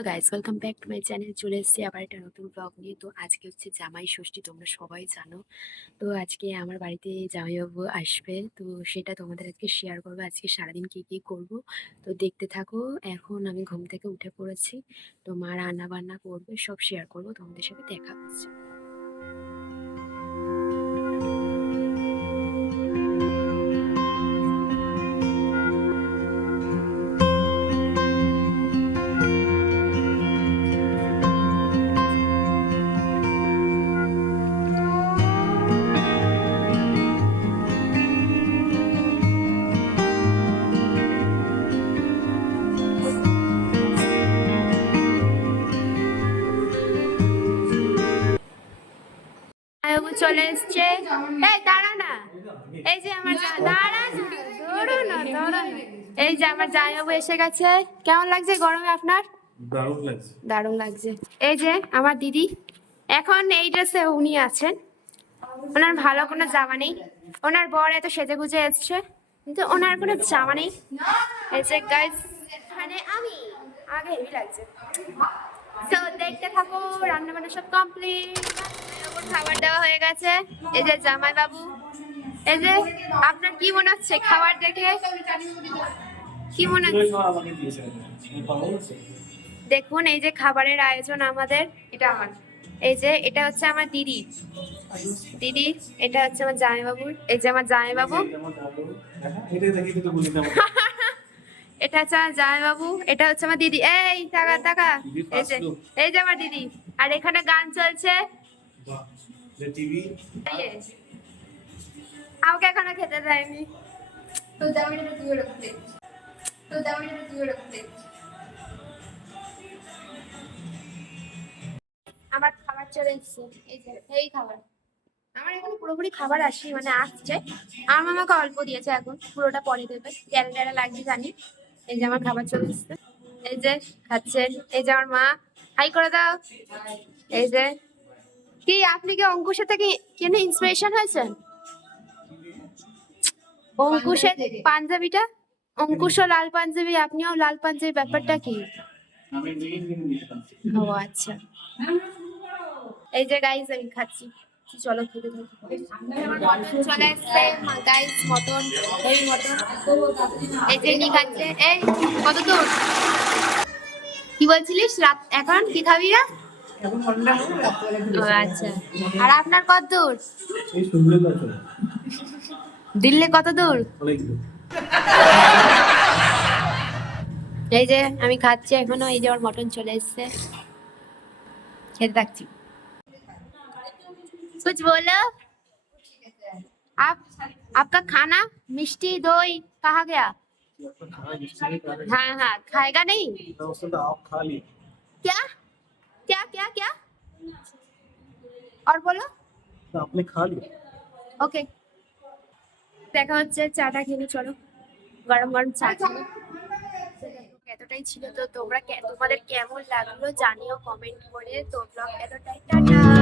তো guys welcome back to my channel. চলে এসেছি আবার একটা নতুন ব্লগ নিয়ে। তো আজকে হচ্ছে জামাই ষষ্ঠী, তোমরা সবাই জানো। তো আজকে আমার বাড়িতে জামাইবাবু আসবে, তো সেটা তোমাদের আজকে শেয়ার করবো। আজকে সারাদিন কি কি করব তো দেখতে থাকো। এখন আমি ঘুম থেকে উঠে পড়েছি, তো মা রান্না বান্না করবে, সব শেয়ার করবো তোমাদের সাথে। দেখা হচ্ছে। জামাইবাবু চলে এসছে। এই দাঁড়া না, এই যে আমার দাঁড়া, ধরো না ধরো না। এই যে আমার জামাইবাবু এসে গেছে। কেমন লাগছে গরমে আপনার? দারুণ লাগছে। দারুণ লাগছে। এই যে আমার দিদি, এখন এই ড্রেসে উনি আছেন। ওনার ভালো কোনো জামা নেই, ওনার বর এত সেজে গুজে এসছে কিন্তু ওনার কোনো জামা নেই। এই যে গাইস, এখানে আমি আগে হেভি লাগছে। তো দেখতে থাকো, রান্না বান্না সব কমপ্লিট, খাবার দেওয়া হয়ে গেছে। এই যে জামাই বাবু, এই যে আপনার কি মনে হচ্ছে খাবার দেখে? কি মনে হচ্ছে? দেখুন, এই যে খাবারের আয়োজন আমাদের। এটা আমার, এই যে এটা হচ্ছে আমার দিদি, দিদি এটা হচ্ছে আমার জামাইবাবুর। এই যে আমার জামাইবাবু, এটা হচ্ছে আমার জামাইবাবু, এটা হচ্ছে আমার দিদি। এই টাকা টাকা, এই যে এই যে আমার দিদি। আর এখানে গান চলছে। আমাকে এখনো খেতে দেয়নি। তো জামাইটা তুই রাখতে, তো জামাইটা তুই রাখতে। আমার খাবার চলে এসেছে। এই যে এই খাবার আমার এখনো পুরোপুরি খাবার আসেনি, মানে আসছে। আমার মামাকে অল্প দিয়েছে, এখন পুরোটা পরে দেবে। তেরা টেরা লাগছে জানি। এই যে আমার খাবার চলে এসছে, এই যে খাচ্ছেন। এই যে আমার মা, হাই করে দাও। এই যে কি, আপনি কি অঙ্কুশের থেকে কেন ইন্সপিরেশন হয়েছেন? অঙ্কুশের পাঞ্জাবিটা, অঙ্কুশও লাল পাঞ্জাবি, আপনিও লাল পাঞ্জাবি, ব্যাপারটা কি? ও আচ্ছা। এই যে গাইস আমি খাচ্ছি, চলো খেতে থাকি। মটন চলে এসছে গাইস, মটন, এই মটন। এই যে নি খাচ্ছে। এই কত দূর? কি বলছিলিস? রাত এখন কি খাবি না? ও আচ্ছা। আর আপনার কত দূর? দিল্লি কত দূর? এই যে আমি খাচ্ছি এখনো। এই যে আমার মটন চলে এসছে, খেতে থাকছি। कुछ बोलो। आप आपका खाना मिष्टी दही कहाँ गया? हाँ हाँ, खाएगा नहीं? आप खा ली। क्या क्या क्या क्या? और बोलो। आपने खा ली। ওকে, দেখা হচ্ছে। চাটা খেয়ে চলো, গরম গরম চা খাবো। এতটাই ছিল। তো তোমাদের কেমন লাগলো জানিও কমেন্ট করে। তো ব্লগ এতটাই, টাটা।